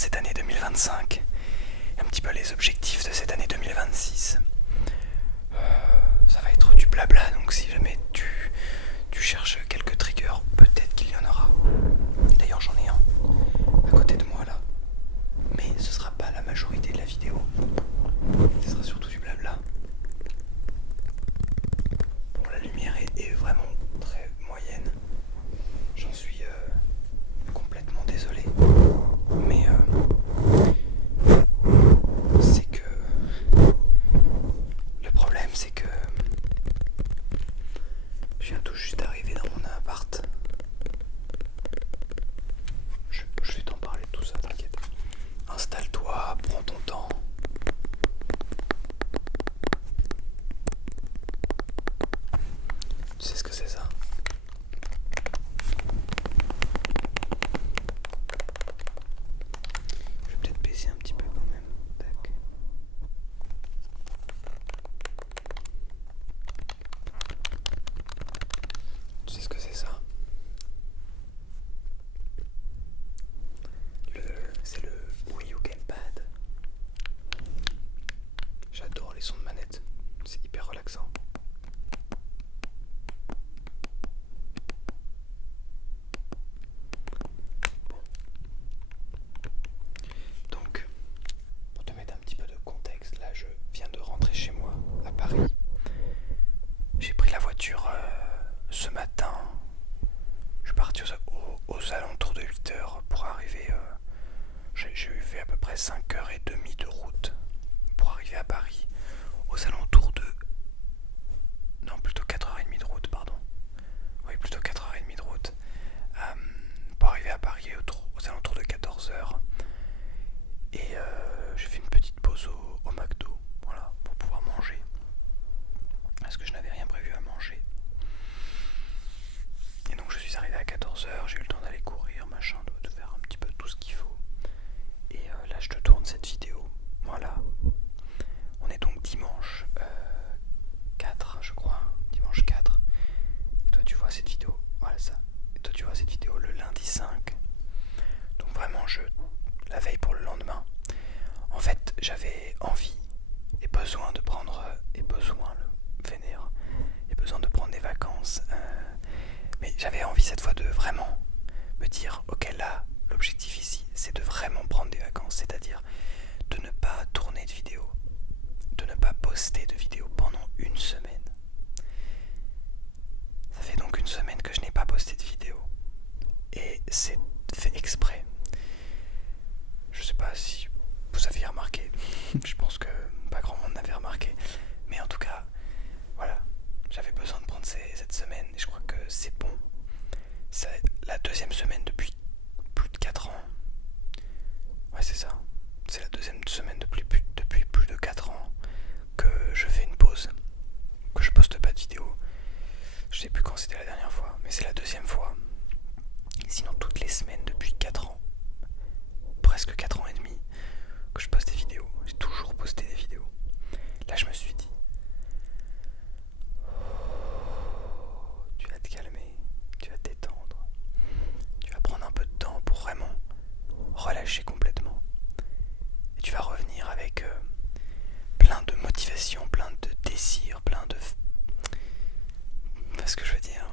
cette année 2025, un petit peu les objectifs de cette année 2026. Ça va être du blabla, donc si jamais tu cherches quelques triggers, peut-être qu'il y en aura. D'ailleurs j'en ai un à côté de moi là, mais ce sera pas la majorité de la vidéo, ce sera surtout du blabla. Bon, la lumière est vraiment très moyenne, j'en suis complètement désolé, mais c'est que le problème c'est que je viens tout juste d'arriver dans mon appart. Je vais t'en parler de tout ça, t'inquiète. Installe-toi, prends ton temps. Tu sais ce que c'est ça? Je vais peut-être baisser un petit peu quand même. Tac. Tu sais ce que c'est ça? C'est le Wii U Gamepad. J'adore les sons de manette. C'est hyper relaxant. Donc, pour te mettre un petit peu de contexte, là je viens de rentrer chez moi à Paris. J'ai pris la voiture ce matin. Je suis parti aux alentours de 8h pour arriver. J'ai fait à peu près 5h30 de route pour arriver à Paris. Aux alentours de. Non, plutôt 4h30 de route, pardon. Oui, plutôt 4h30 de route. Pour arriver à Paris aux alentours de 14h. Et j'ai fait une petite pause au McDo, voilà, pour pouvoir manger. Parce que je n'avais rien prévu à manger. Et donc je suis arrivé à 14h, j'ai eu le temps d'aller courir, machin, de faire un petit peu tout ce qu'il faut. Et là je te tourne cette vidéo. Voilà. On est donc dimanche 4, je crois. Dimanche 4. Et toi tu vois cette vidéo. Voilà ça. Et toi tu vois cette vidéo le lundi 5. Donc vraiment la veille pour le lendemain. En fait j'avais envie et besoin de prendre. Et besoin le vénère. Et besoin de prendre des vacances. Mais j'avais envie cette fois de vraiment me dire ok, là l'objectif ici c'est de vraiment prendre des vacances, c'est-à-dire de ne pas tourner de vidéos, de ne pas poster de vidéos pendant une semaine. Ça fait donc une semaine que je n'ai pas posté de vidéo et c'est fait exprès. Je sais pas si vous aviez remarqué, je pense que pas grand monde n'avait remarqué, mais en tout cas voilà, j'avais besoin de prendre cette semaine et je crois que c'est bon. C'est la deuxième semaine depuis plus de 4 ans. Ouais, c'est ça. C'est la deuxième semaine depuis plus de 4 ans que je fais une pause, que je poste pas de vidéo. Je sais plus quand c'était la dernière fois, mais c'est la deuxième fois. Sinon, toutes les semaines depuis 4 ans, presque 4 ans et demi, que je poste des vidéos. J'ai toujours posté des vidéos. Là, je me suis dit, tu vas te calmer, tu vas te détendre, tu vas prendre un peu de temps pour vraiment relâcher complètement. Et tu vas revenir avec plein de motivation, plein de désirs, plein de. Ce que je veux dire,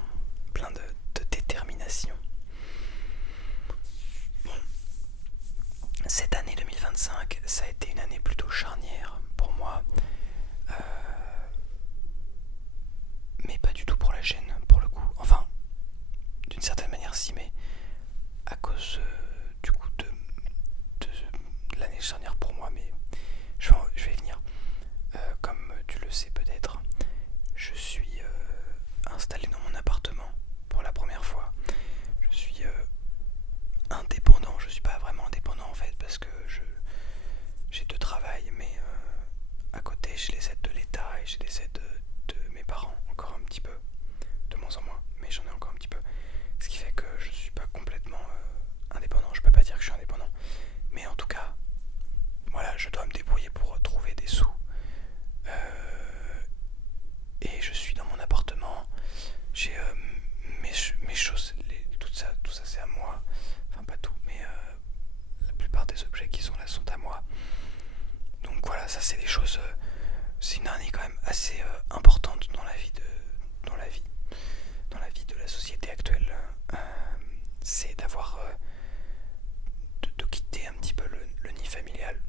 plein de détermination. Bon. Cette année 2025, ça a été une année plutôt charnière pour moi. Mais pas du tout pour la chaîne, pour le coup. Enfin, d'une certaine manière, si, mais à cause du coup de l'année charnière pour moi. Mais je vais y venir. Comme tu le sais peut-être, je suis installé dans mon appartement pour la première fois. Je suis indépendant. Je suis pas vraiment indépendant en fait parce que j'ai deux travails, mais à côté j'ai les aides de l'État et j'ai les aides de mes parents encore un petit peu, de moins en moins, mais j'en ai encore un petit peu. Ce qui fait que je suis pas complètement indépendant.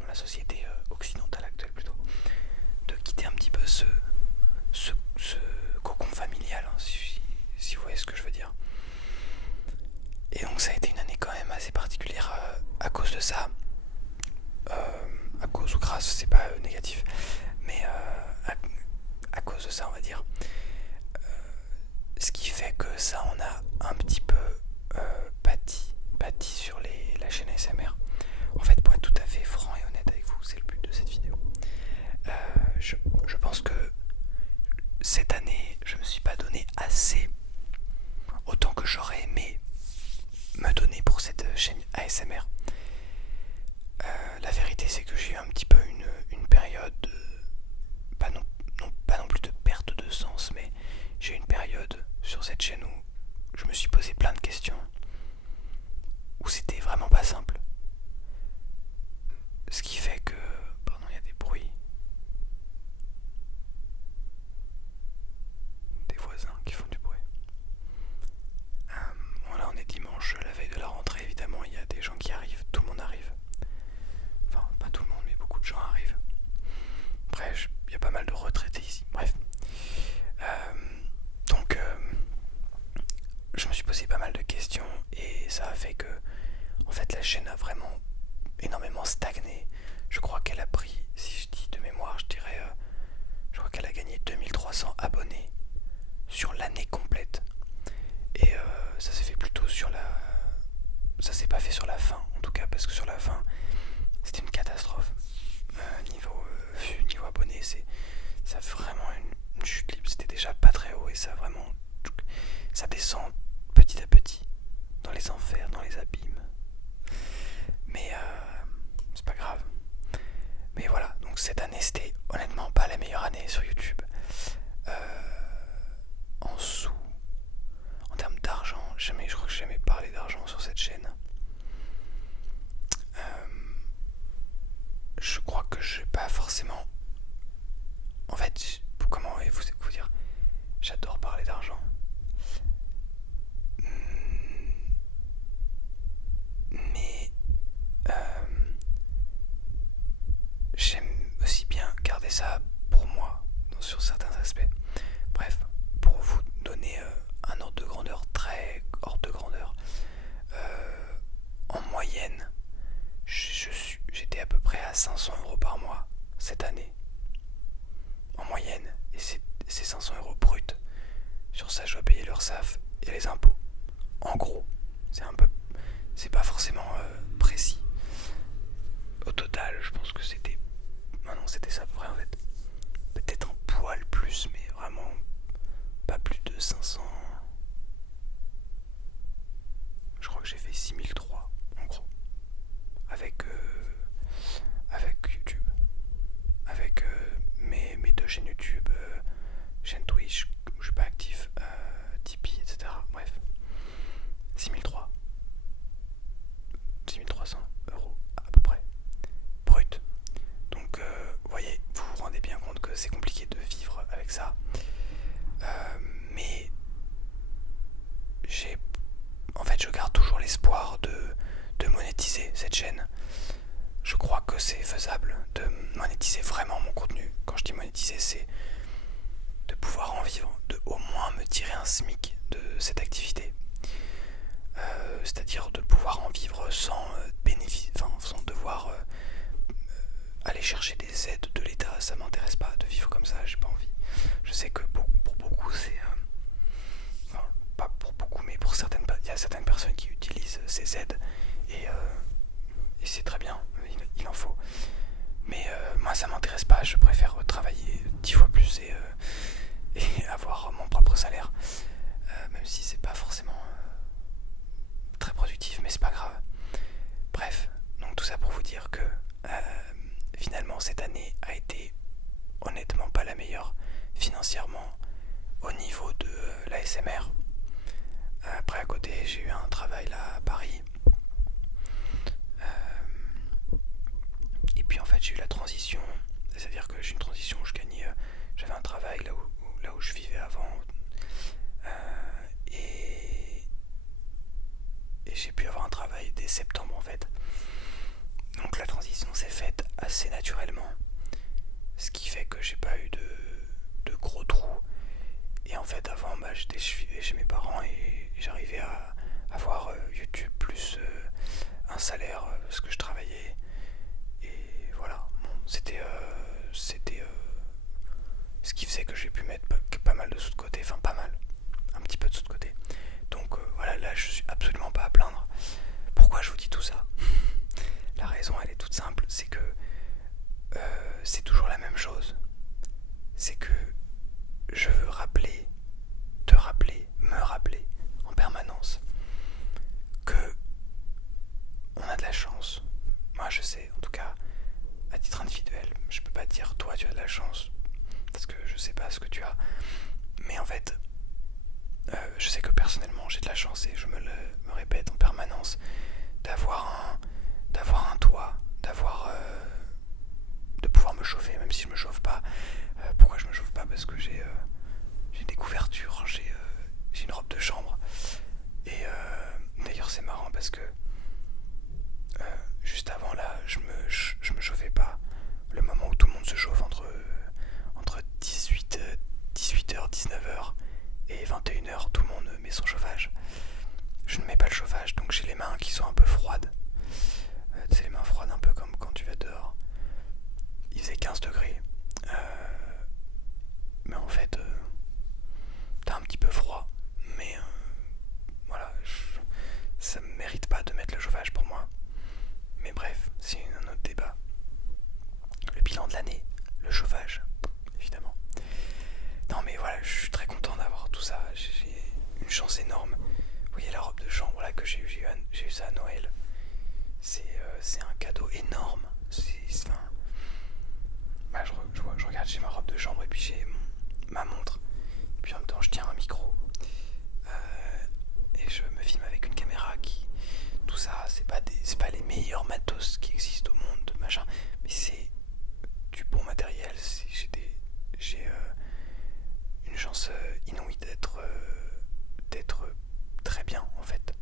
la société occidentale actuelle plutôt, de quitter un petit peu ce cocon familial, hein, si vous voyez ce que je veux dire. Et donc ça a été une année quand même assez particulière à cause de ça. À cause ou grâce, c'est pas négatif, mais à cause de ça on va dire. Ce qui fait que ça on a un petit peu pâti sur la chaîne ASMR. En fait, pour être tout à fait franc et honnête avec vous, c'est le but de cette vidéo. Je pense que cette année, je me suis pas donné assez, autant que j'aurais aimé me donner pour cette chaîne ASMR. La vérité, c'est que j'ai eu un petit peu une période, pas non plus de perte de sens, mais j'ai eu une période sur cette chaîne où je me suis posé plein de questions, où c'était vraiment pas simple. Ce qui fait que, pardon, il y a des bruits, des voisins qui font du bruit. Voilà, on est dimanche, la veille de la rentrée, évidemment, il y a des gens qui arrivent, tout le monde arrive. Enfin, pas tout le monde, mais beaucoup de gens arrivent. Après, il y a pas mal de retraités ici, bref. Donc, je me suis posé pas mal de questions et ça a fait que, en fait, la chaîne a vraiment énormément stagné. Je crois qu'elle a pris, si je dis de mémoire, je dirais, je crois qu'elle a gagné 2300 abonnés sur l'année complète. Et ça s'est fait plutôt sur la... Ça s'est pas fait sur la fin, en tout cas, parce que sur la fin, c'était une catastrophe. Niveau vue, niveau abonnés, ça a vraiment une chute libre. C'était déjà pas très haut et ça vraiment... Ça descend petit à petit dans les enfers, dans les abîmes. Mais c'est pas grave. Mais voilà, donc cette année, c'était honnêtement pas la meilleure année sur YouTube. En sous, en termes d'argent, je crois que j'ai jamais parlé d'argent sur cette chaîne. Je crois que je n'ai pas forcément... En fait, comment vous dire, j'adore parler d'argent. Mais j'aime aussi bien garder ça pour moi sur certains aspects. Bref, pour vous donner un ordre de grandeur, très hors de grandeur, en moyenne, j'étais à peu près à 500 € par mois cette année. En moyenne, et c'est 500 € brut. Sur ça, je dois payer l'URSSAF et les impôts. En gros, c'est pas forcément précis. Au total, je pense que c'était... Non, c'était ça à peu près en fait. Peut-être un poil plus, mais vraiment pas plus de 500. Je crois que j'ai fait 6003 en gros. Avec YouTube. Avec mes deux chaînes YouTube, chaîne Twitch où je suis pas actif, Tipeee, etc. Bref. 6003. 6300 € à peu près. Brut. Donc vous voyez, vous vous rendez bien compte que c'est compliqué de vivre avec ça. Mais en fait, je garde toujours l'espoir de monétiser cette chaîne. Je crois que c'est faisable de monétiser vraiment mon contenu. Quand je dis monétiser, c'est de pouvoir en vivre, de au moins me tirer un SMIC de cette activité. C'est-à-dire de pouvoir en vivre sans bénéfice, enfin sans devoir aller chercher des aides de l'État. Ça m'intéresse pas de vivre comme ça, j'ai pas envie. Je sais que pour beaucoup c'est... enfin, pas pour beaucoup, mais pour il y a certaines personnes qui utilisent ces aides et c'est très bien, il en faut. Mais moi ça m'intéresse pas, je préfère travailler 10 fois plus et avoir mon propre salaire. Même si c'est pas forcément très productif, mais c'est pas grave. Bref, donc tout ça pour vous dire que finalement cette année a été honnêtement pas la meilleure financièrement au niveau de l'ASMR. Après à côté j'ai eu un travail là à Paris. Et puis en fait j'ai eu la transition, c'est-à-dire que j'ai une transition où je gagnais, j'avais un travail là où je vivais avant, et j'ai pu avoir un travail dès septembre en fait. Donc la transition s'est faite assez naturellement, ce qui fait que j'ai pas eu de gros trous. Et en fait avant j'étais chez mes parents et j'arrivais à avoir YouTube plus un salaire parce que je travaillais. Et voilà, bon, c'était ce qui faisait que j'ai pu mettre pas mal de sous de côté, enfin pas mal, un petit peu de sous de côté. Donc voilà, là je suis absolument pas à plaindre. Pourquoi je vous dis tout ça? La raison elle est toute simple, c'est que c'est toujours la même chose. C'est que je veux te rappeler, me rappeler en permanence que on a de la chance. Moi je sais, en tout cas, à titre individuel, je peux pas dire toi tu as de la chance parce que je sais pas ce que tu as. Mais en fait, je sais que personnellement j'ai de la chance et je me répète en permanence d'avoir un toit, de pouvoir me chauffer même si je me chauffe pas. Pourquoi je me chauffe pas? Parce que j'ai des couvertures, j'ai une robe de chambre. Et d'ailleurs c'est marrant parce que juste avant là je me chauffais pas. Le moment où tout le monde se chauffe entre 18h, 19h et 21h, tout le monde met son chauffage. Je ne mets pas le chauffage, donc j'ai les mains qui sont un peu froides. C'est les mains froides, un peu comme quand tu vas dehors. Il faisait 15 degrés. Mais en fait, t'as un petit peu froid. Mais voilà, ça ne mérite pas de mettre le chauffage pour moi. Mais bref, c'est un autre débat. Le bilan de l'année, le chauffage, évidemment. Non mais voilà, je suis très content d'avoir tout ça. J'ai une chance énorme. Vous voyez la robe de chambre là que j'ai eu ça à Noël. C'est un cadeau énorme. Enfin, je regarde, j'ai ma robe de chambre et puis j'ai ma montre. Et puis en même temps, je tiens un micro. Et je me filme avec une caméra qui... Tout ça, c'est pas les meilleurs matos qui existent au monde, machin. Mais c'est du bon matériel. J'ai une chance inouïe d'être très bien en fait.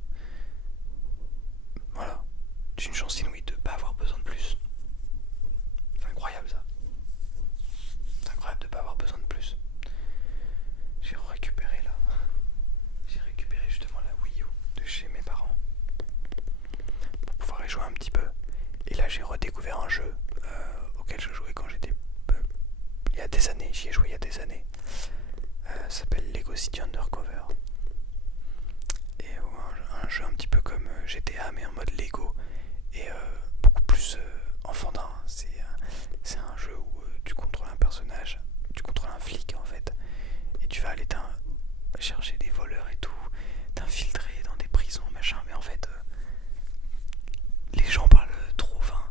Voilà. J'ai une chance inouïe de pas avoir besoin de plus. C'est incroyable ça. C'est incroyable de pas avoir besoin de plus. J'ai récupéré là. J'ai récupéré justement la Wii U de chez mes parents pour pouvoir y jouer un petit peu. Et là j'ai redécouvert un jeu auquel je jouais quand j'étais il y a des années. J'y ai joué il y a des années. Ça s'appelle Lego City Undercover. Et un jeu un petit peu comme GTA mais en mode Lego et beaucoup plus enfantin. C'est un jeu où tu contrôles un personnage, tu contrôles un flic en fait, et tu vas aller chercher des voleurs et tout, t'infiltrer dans des prisons machin. Mais en fait, les gens parlent trop, enfin,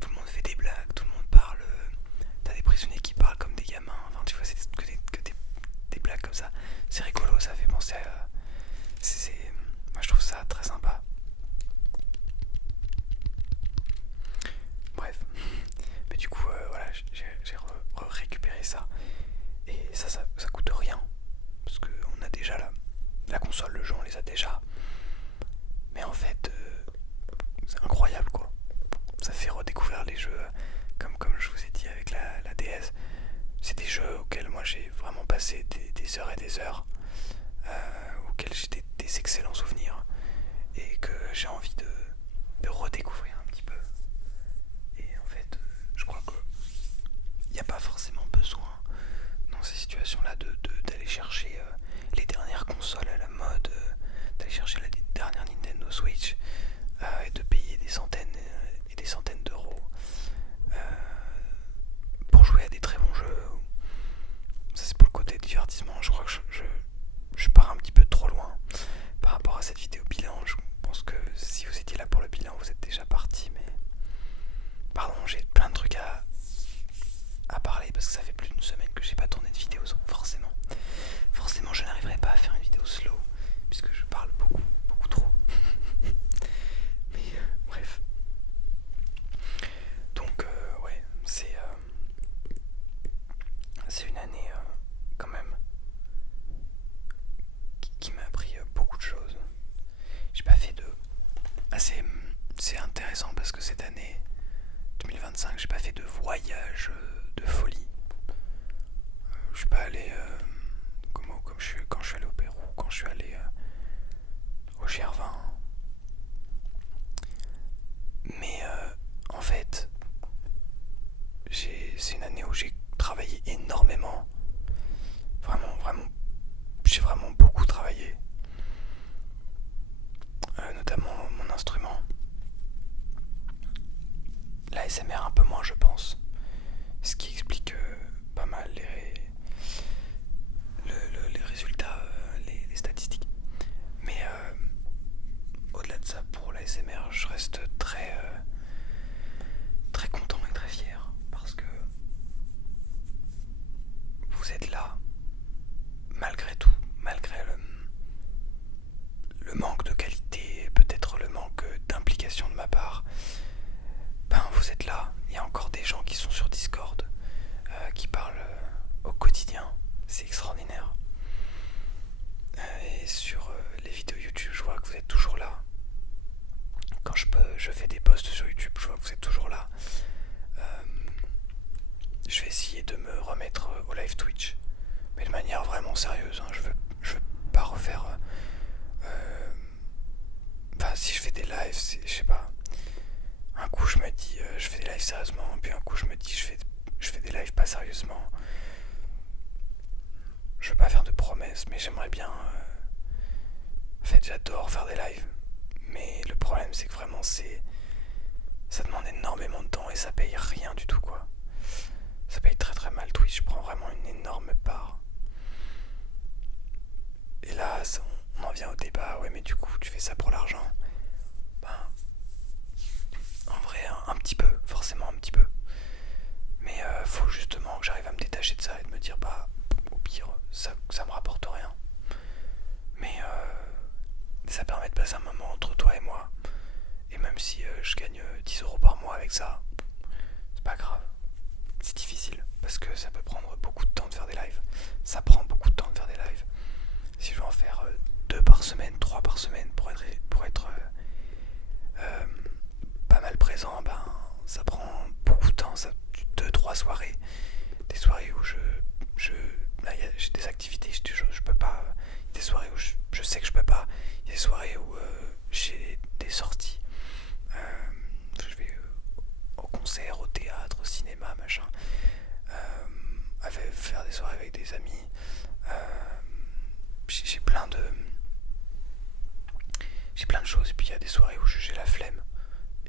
tout le monde fait des blagues, tout le monde parle. T'as des prisonniers qui parlent comme des gamins. Enfin, tu vois, c'est que des blagues comme ça. C'est rigolo, ça fait penser à. Moi, je trouve ça très sympa. Bref. Mais du coup, voilà, j'ai récupéré ça. Et ça coûte rien. Parce qu'on a déjà la console, le jeu, on les a déjà. Mais en fait, c'est incroyable quoi. Ça fait redécouvrir les jeux, comme je vous ai dit avec la DS. C'est des jeux auxquels moi j'ai vraiment passé des heures et des heures. Auxquels j'ai des excellents souvenirs. Et que j'ai envie de redécouvrir un petit peu. Et en fait, je crois qu'il n'y a pas forcément besoin dans ces situations-là d'aller chercher les dernières consoles à la mode, d'aller chercher la dernière Nintendo Switch et de payer des centaines et des centaines d'euros pour jouer à des très bons jeux. Ça c'est pour le côté divertissement. Je crois que je pars un petit peu trop loin par rapport à cette vidéo bilan. Je pense que si vous étiez là pour le bilan, vous êtes déjà parti. Mais pardon, j'ai plein de trucs à parler parce que ça fait plus d'une semaine que j'ai pas tourné de vidéo, donc forcément je n'arriverai pas à faire une vidéo slow puisque je parle beaucoup trop. Mais bref. Donc ouais, c'est une année quand même qui m'a appris beaucoup de choses. J'ai pas fait de... c'est intéressant parce que cette année 2025, j'ai pas fait de voyage de folie. Je suis pas allé quand je suis allé au Pérou, quand je suis allé au Gervin. Mais en fait, c'est une année où j'ai travaillé énormément. Vraiment, j'ai vraiment beaucoup travaillé. Notamment mon instrument. La SMR un peu moins, je pense. Ce qui explique pas mal les résultats, les statistiques. Mais au-delà de ça, pour la SMR, je reste très content et très fier parce que vous êtes là, malgré tout, malgré le manque de qualité, peut-être le manque d'implication de ma part. Ben, vous êtes là. Il y a encore des gens qui sont sur Discord, qui parlent au quotidien. C'est extraordinaire. Et sur les vidéos YouTube, je vois que vous êtes toujours là. Quand je fais des posts sur YouTube, je vois que vous êtes toujours là. Je vais essayer de me remettre au live Twitch, mais de manière vraiment sérieuse. Hein. Je veux pas refaire. Enfin, si je fais des lives, je sais pas. Un coup, je me dis, je fais des lives sérieusement, puis un coup, je me dis, je fais des lives pas sérieusement. Je veux pas faire de promesses, mais j'aimerais bien. En fait, j'adore faire des lives, mais le problème, c'est que vraiment, ça demande énormément de temps et ça paye rien du tout, quoi. Ça paye très très mal. Twitch prend vraiment une énorme part. Et là, on en vient au débat. Ouais, mais du coup, tu fais ça pour l'argent. Ben, en vrai, un petit peu, forcément un petit peu. Mais faut justement que j'arrive à me détacher de ça et de me dire, bah, au pire, ça me rapporte rien. Mais ça permet de passer un moment entre toi et moi. Et même si je gagne 10 € par mois avec ça, c'est pas grave. C'est difficile parce que ça peut prendre beaucoup de temps de faire des lives. Ça prend beaucoup de temps de faire des lives. Si je veux en faire 2 par semaine, 3 par semaine pour être pas mal présent, ben ça prend beaucoup de temps, 2-3 soirées. Des soirées où j'ai des activités, je peux pas. Des soirées où je sais que je peux pas. Il y a des soirées où j'ai des sorties. Je vais au concert, au théâtre, au cinéma, machin. Faire des soirées avec des amis. J'ai plein de. J'ai plein de choses. Et puis il y a des soirées où j'ai la flemme.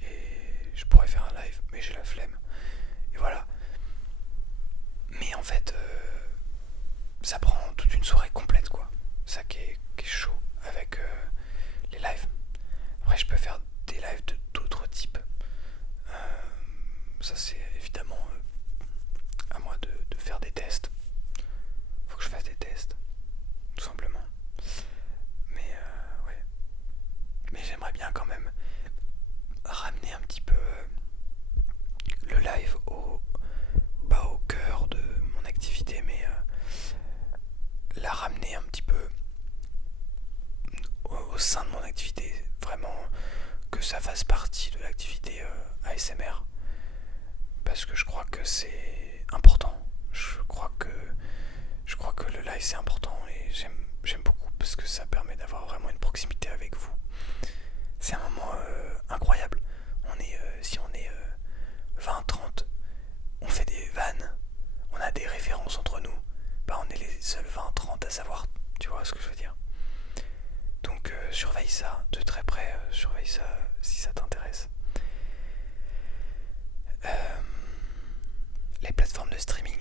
Et je pourrais faire un live, mais j'ai la flemme. Et voilà. Mais en fait, ça prend toute une soirée complète, quoi. Ça qui est chaud avec les lives. Après, je peux faire des lives d'autres types. Ça, c'est évidemment à moi de faire des tests. Faut que je fasse des tests, tout simplement. Mais ouais. Mais j'aimerais bien quand même ramener un petit peu le live pas au cœur de mon activité, mais la ramener un petit peu au sein de mon activité. Vraiment que ça fasse partie de l'activité ASMR. Parce que je crois que c'est important. Je crois que le live c'est important et j'aime beaucoup parce que ça permet d'avoir vraiment une proximité avec vous. C'est un moment incroyable. Si on est 20-30, on fait des vannes, on a des références entre nous. Bah on est les seuls 20-30 à savoir, tu vois ce que je veux dire. Donc surveille ça de très près, surveille ça si ça t'intéresse. Les plateformes de streaming.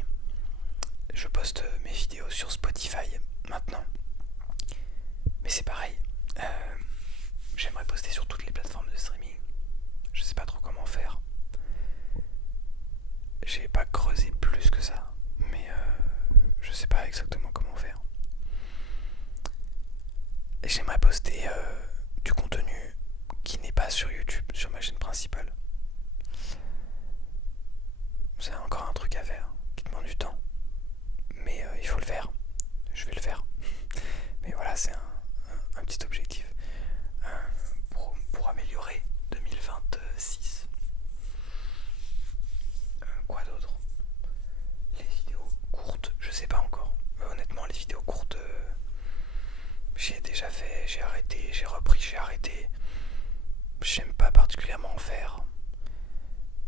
Je poste mes vidéos sur Spotify maintenant. Mais c'est pareil. J'aimerais poster sur toutes les plateformes de streaming. Je sais pas trop comment faire. J'ai pas creusé plus que ça. Mais je sais pas exactement comment faire. Et j'aimerais poster du contenu qui n'est pas sur YouTube, sur ma chaîne principale. C'est encore un truc à faire, qui demande du temps. Mais il faut le faire. Je vais le faire. Mais voilà, c'est un petit objectif pour améliorer 2020, particulièrement en faire.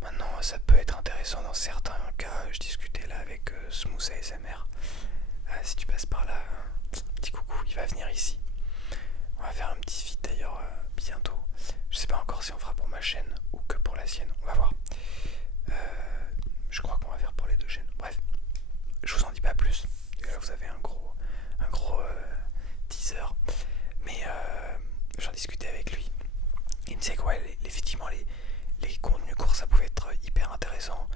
Maintenant, ça peut être intéressant dans certains cas. Je discutais là avec Smooth ASMR. Si tu passes par là, petit coucou, il va venir ici. On va faire un petit feed d'ailleurs bientôt. Je sais pas encore si on fera pour ma chaîne ou que pour la sienne. On va voir. Je crois qu'on va faire pour les deux chaînes. Bref, je vous en dis pas plus. Et là, vous avez un gros teaser. Mais j'en discutais avec lui. Il me disait que ouais, effectivement, les contenus courts, ça pouvait être hyper intéressant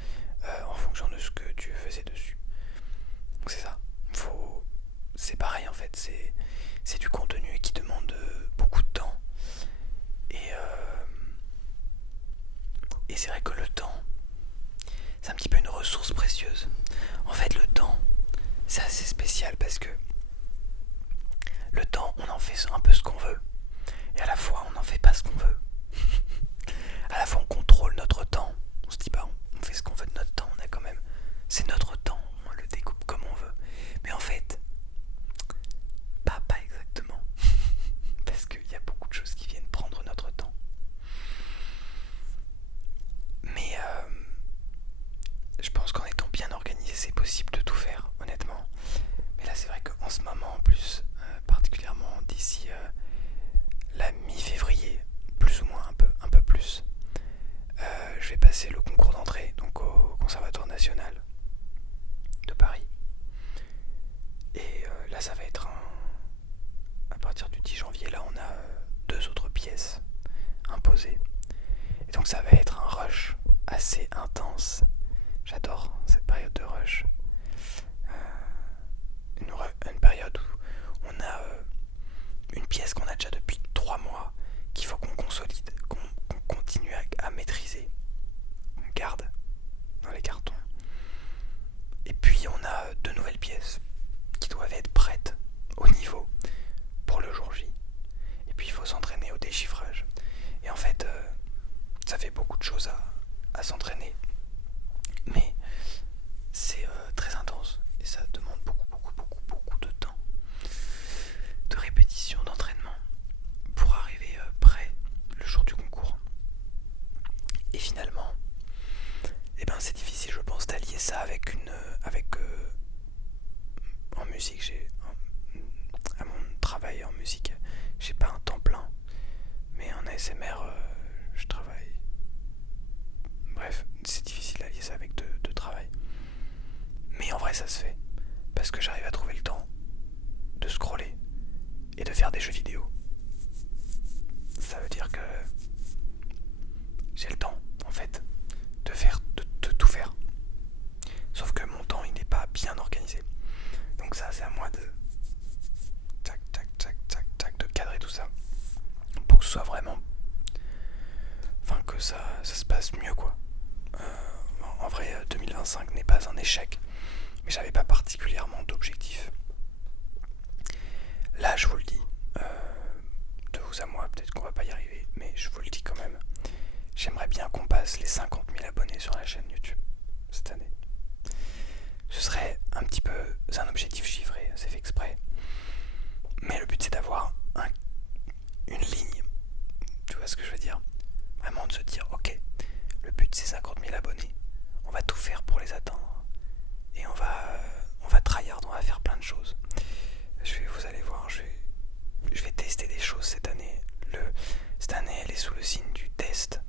en fonction de ce que tu faisais dessus. Donc c'est ça. C'est pareil en fait. C'est du contenu qui demande beaucoup de temps. Et c'est vrai que le temps, c'est un petit peu une ressource précieuse. En fait, le temps, c'est assez spécial parce que le temps, on en fait un peu ce qu'on veut. Et à la fois, on n'en fait pas ce qu'on veut. À la fois, on contrôle notre temps. On se dit, bah, on fait ce qu'on veut de notre temps. On a quand même, c'est notre temps. On le découpe comme on veut. Mais en fait, pas exactement. Parce qu'il y a beaucoup de choses qui viennent prendre notre temps. Mais je pense qu'en étant bien organisé, c'est possible de tout faire, honnêtement. Mais là, c'est vrai qu'en ce moment, en plus, particulièrement d'ici la mi-février, plus ou moins, un peu plus, je vais passer le concours d'entrée donc au Conservatoire National de Paris. Et là, ça va être à partir du 10 janvier, là, on a 2 autres pièces imposées. Et donc, ça va être un rush assez intense. J'adore cette période de rush. Une période où on a une pièce qu'on a déjà depuis 3 mois, qu'il faut qu'on consolide, qu'on continue à maîtriser, qu'on garde dans les cartons. Et puis on a 2 nouvelles pièces qui doivent être prêtes au niveau pour le jour J. Et puis il faut s'entraîner au déchiffrage. Et en fait, ça fait beaucoup de choses à s'entraîner. Mais c'est très intense et ça demande beaucoup de temps, de répétition, d'entraînement pour arriver prêt le jour du concours. Et finalement, eh ben c'est difficile, je pense, d'allier ça avec en musique. À mon travail en musique, j'ai pas un temps plein, mais en ASMR, je travaille. Bref, c'est difficile d'allier ça avec de travail. Mais en vrai, ça se fait parce que j'arrive à trouver le temps de scroller et de faire des jeux vidéo. Ça veut dire que j'ai le temps, en fait, de tout faire. Sauf que mon temps, il n'est pas bien organisé. Donc ça, c'est à moi de de cadrer tout ça pour que ce soit vraiment, enfin que ça se passe mieux quoi. En vrai, 2025 n'est pas un échec, mais j'avais pas particulièrement d'objectif. Là, je vous le dis, de vous à moi, peut-être qu'on va pas y arriver, mais je vous le dis quand même. J'aimerais bien qu'on passe les 50 000 abonnés sur la chaîne YouTube cette année. Ce serait un petit peu un objectif chiffré, c'est fait exprès. Mais le but c'est d'avoir une ligne. Tu vois ce que je veux dire? Vraiment de se dire, ok, le but c'est 50 000 abonnés. On va tout faire pour les atteindre. Et on va tryhard, on va faire plein de choses. Vous allez voir, je vais tester des choses cette année. Cette année elle est sous le signe du test.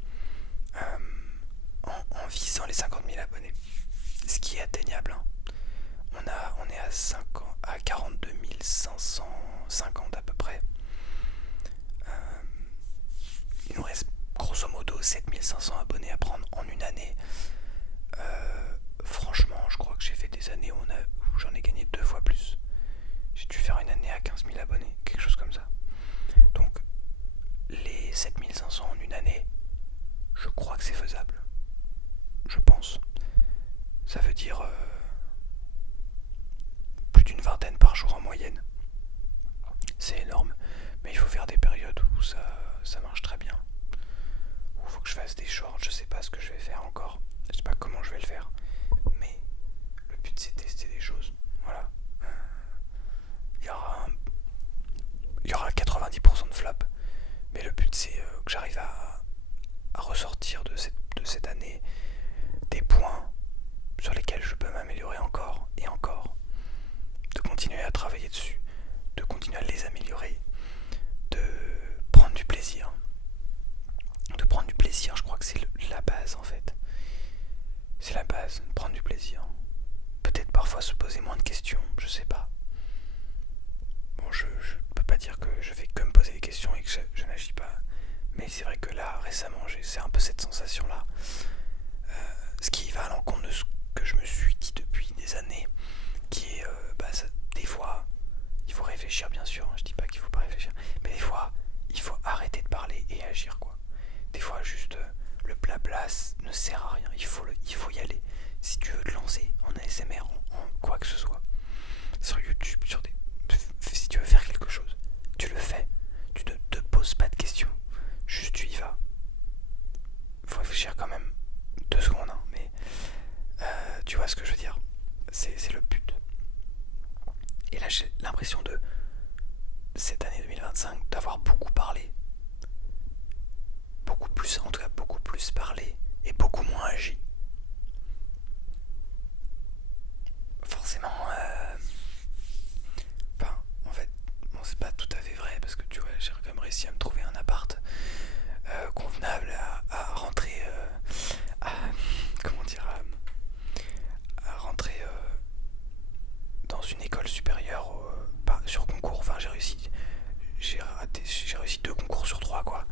En visant les 50 000 abonnés. Ce qui est atteignable. Hein. On est à 42 550 à peu près. Il nous reste grosso modo 7 500 abonnés à prendre en une année. Franchement, je crois que j'ai fait des années où j'en ai gagné 2 fois plus. J'ai dû faire une année à 15 000 abonnés, quelque chose comme ça. Donc, les 7 500 en une année, je crois que c'est faisable. Je pense. Ça veut dire plus d'une vingtaine par jour en moyenne. C'est énorme, mais il faut faire des périodes où ça marche très bien. Où il faut que je fasse des shorts, je sais pas ce que je vais faire encore. Je sais pas comment je vais le faire. Mais le but c'est de tester des choses. Voilà. Il y aura 90% de flop. Mais le but c'est que j'arrive à ressortir de cette année des points sur lesquels je peux m'améliorer encore et encore, de continuer à travailler dessus, de continuer à les améliorer, de prendre du plaisir. De prendre du plaisir, je crois que c'est la base en fait. C'est la base, prendre du plaisir. Peut-être parfois se poser moins de questions, je sais pas. Bon, je peux pas dire que je fais que me poser des questions et que je n'agis pas. Mais c'est vrai que là, récemment, c'est un peu cette sensation-là. Ce qui va à l'encontre de ce que je me suis dit depuis des années, qui est, des fois, il faut réfléchir bien sûr, hein, je dis pas qu'il faut pas réfléchir, mais des fois, il faut arrêter de parler et agir quoi. Des fois, juste, le blabla ne sert à rien, il faut y aller. Si tu veux te lancer en ASMR, en quoi que ce soit, sur YouTube, si tu veux faire quelque chose, tu le fais. Tu ne te poses pas de questions. Juste tu y vas. Faut réfléchir quand même 2 secondes, hein, mais tu vois ce que je veux dire. C'est le but. Et là j'ai l'impression de cette année 2025 d'avoir beaucoup parlé. Beaucoup plus, en tout cas beaucoup plus parlé et beaucoup moins agi. Forcément, en fait, bon, c'est pas tout à fait vrai parce que tu vois, j'ai quand même réussi à me trouver un appart convenable à rentrer, comment dire, à rentrer dans une école supérieure sur concours. Enfin, j'ai réussi 2 concours sur 3 quoi.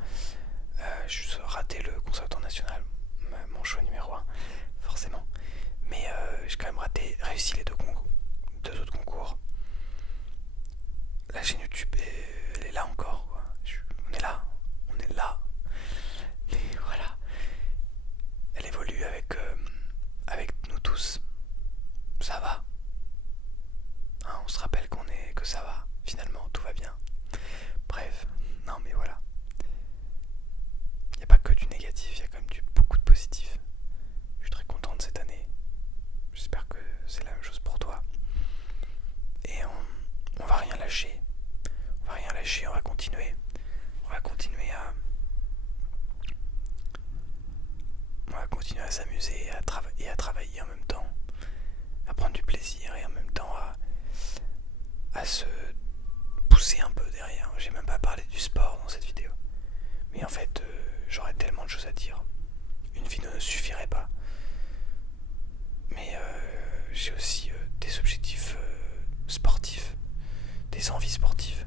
J'ai raté le conservatoire national, mon choix numéro 1, forcément. Mais j'ai quand même réussi les 2 autres concours. La chaîne YouTube, elle est là encore, quoi. On est là. Mais voilà, elle évolue avec nous tous. Ça va. Hein, on se rappelle que ça va. Finalement, tout va bien. Bref, non mais voilà. Il n'y a pas que du négatif, il y a quand même beaucoup de positif. Je suis très content de cette année. J'espère que c'est la même chose pour toi. Et on va rien lâcher. On va continuer. On va continuer à s'amuser et à travailler en même temps. À prendre du plaisir et en même temps à se pousser un peu derrière. J'ai même pas parlé du sport dans cette vidéo. Mais en fait, j'aurais tellement de choses à dire. Une vidéo ne suffirait pas. Mais j'ai aussi des objectifs sportifs, des envies sportives.